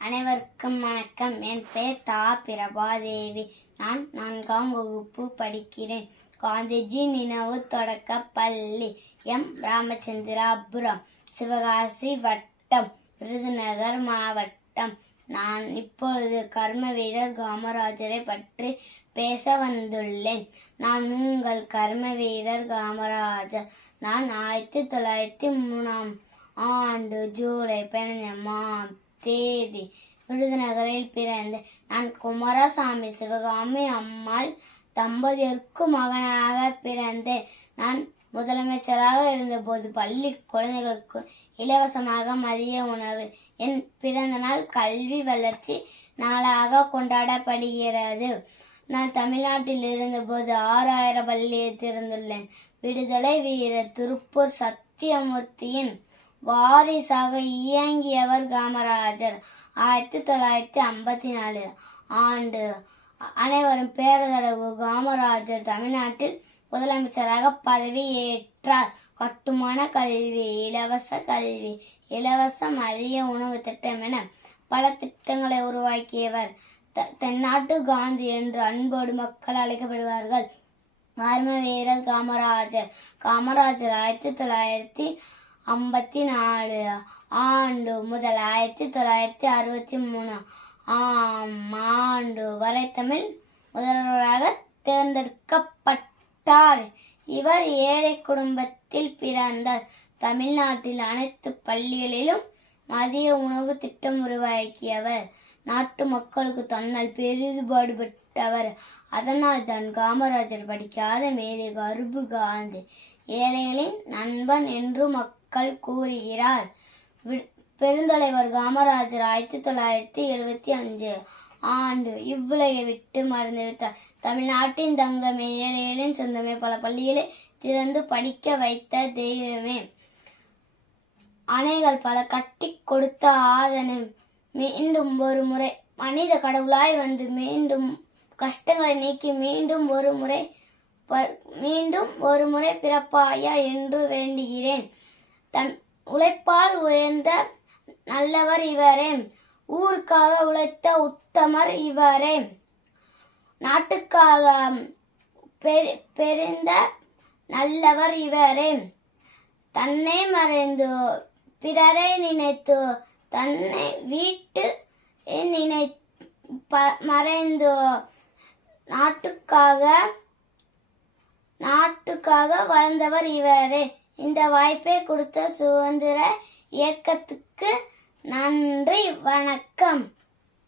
அனைவருக்கும் வணக்கம். என் பெயர் தா. பிரபாதேவி. நான் 4ஆம் வகுப்பு படிக்கிறேன். காந்திஜி நினைவு தொடக்க பள்ளி, எம். ராமச்சந்திராபுரம், சிவகாசி வட்டம், விருதுநகர் மாவட்டம். நான் இப்பொழுது கர்ம வீரர் காமராஜரை பற்றி பேச வந்துள்ளேன். நான் உங்கள் கர்ம வீரர் காமராஜர். நான் 1903ஆம் ஆண்டு ஜூலை 15ஆம் தேதி விருதுநகரில் பிறந்தேன். நான் குமாரசாமி சிவகாமி அம்மாள் தம்பதியருக்கு மகனாக பிறந்தேன். நான் முதலமைச்சராக இருந்தபோது பள்ளி குழந்தைகளுக்கு இலவசமாக மதிய உணவு. என் பிறந்த நாள் கல்வி வளர்ச்சி நாளாக கொண்டாடப்படுகிறது. நான் தமிழ்நாட்டில் இருந்தபோது 6000 பள்ளியை திறந்துள்ளேன். விடுதலை வீரர் திருப்பூர் சத்தியமூர்த்தியின் வாரிசாக இயங்கியவர் காமராஜர். 1954 ஆண்டு அனைவரும் பேரளவு காமராஜர் தமிழ்நாட்டில் முதலமைச்சராக பதவி ஏற்றார். கட்டுமான கல்வி, இலவச கல்வி, இலவச மதிய உணவு திட்டம் என பல திட்டங்களை உருவாக்கியவர். தென்னாட்டு காந்தி என்று அன்போடு மக்கள் அழைக்கப்படுவார்கள். கர்ம வீரர் காமராஜர். காமராஜர் 1954 ஆண்டு முதல் 1963 ஆண்டு வரை தமிழ் முதல்வராக தேர்ந்தெடுக்கப்பட்டார். இவர் ஏழை குடும்பத்தில் பிறந்தார். தமிழ்நாட்டில் அனைத்து பள்ளிகளிலும் மதிய உணவு திட்டம் உருவாக்கியவர். நாட்டு மக்களுக்கு தன்னால் பெரிதுபாடுபட்டவர். அதனால் தான் காமராஜர் படிக்காத மேதை கருப்பு காந்தி, ஏழைகளின் நண்பன் என்று மக்கள் கூறுகிறார். பெருந்தலைவர் காமராஜர் 1975 ஆண்டு இவ்வுலகை விட்டு மறைந்துவிட்டார். தமிழ்நாட்டின் தங்கமே, ஏழைகளின் சொந்தமே, பல பள்ளிகளை திறந்து படிக்க வைத்த தெய்வமே, அணைகள் பல கட்டி கொடுத்த ஆதனை, மீண்டும் ஒரு முறை மனித கடவுளாய் வந்து மீண்டும் கஷ்டங்களை நீக்கி மீண்டும் ஒரு முறை பிறப்பாயா என்று வேண்டுகிறேன். உழைப்பால் உயர்ந்த நல்லவர் இவரே, ஊருக்காக உழைத்த உத்தமர் இவரே, நாட்டுக்காக பெரிந்த நல்லவர் இவரே, தன்னை மறைந்து பிறரை நினைத்து தன்னை வீட்டு மறைந்து நாட்டுக்காக வாழ்ந்தவர் இவரே. இந்த வாய்ப்பை கொடுத்த சுதந்திர இயக்கத்துக்கு நன்றி, வணக்கம்.